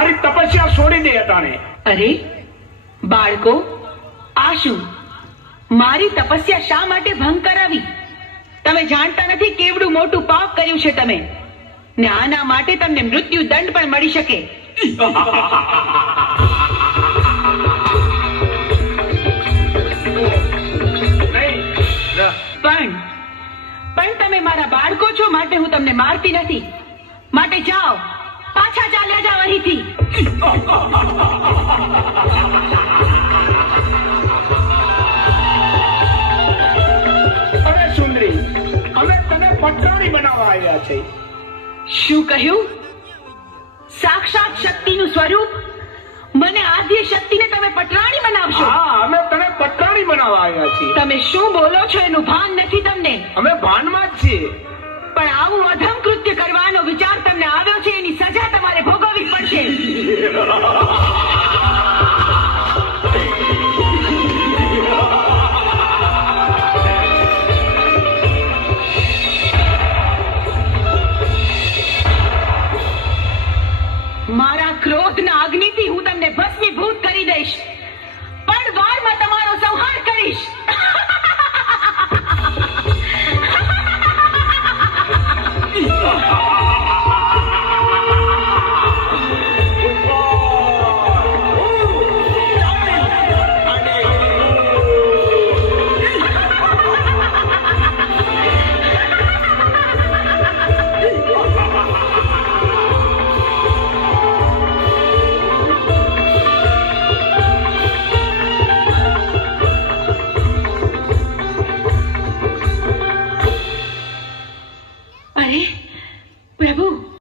મારી તપસ્યા છોડી દે અટાણે. અરે બાળકો, આ શું? મારી તપસ્યા શા માટે ભંગ કરાવી? તમે જાણતા નથી કેવડું મોટું પાપ કર્યું છે તમે, ને આના માટે તમને મૃત્યુ દંડ પણ મળી શકે. પણ તમે મારા બાળકો છો, માટે હું તમને મારતી નથી. માટે જાઓ, પાછા ચાલ્યા જાઓ અહીંથી. અરે સુંદરી, અમે તને પટરાણી બનાવવા આવ્યા છે. શું કહ્યું? સાક્ષાત શક્તિનું સ્વરૂપ, મને આદ્ય શક્તિને તમે પટરાણી બનાવશો? હા, અમે તને પટરાણી બનાવવા આવ્યા છીએ. તમે શું બોલો છો એનું ભાન નથી તમને. અમે ભાનમાં જ છીએ. પણ આવું અધમ કૃત્ય કરવાનો વિચાર તમને આવ્યો છે, એની સજા તમારે ભોગવવી પડશે. મારા ક્રોધના અગ્નિથી હું તમને ભસ્મીભૂત કરી દઈશ.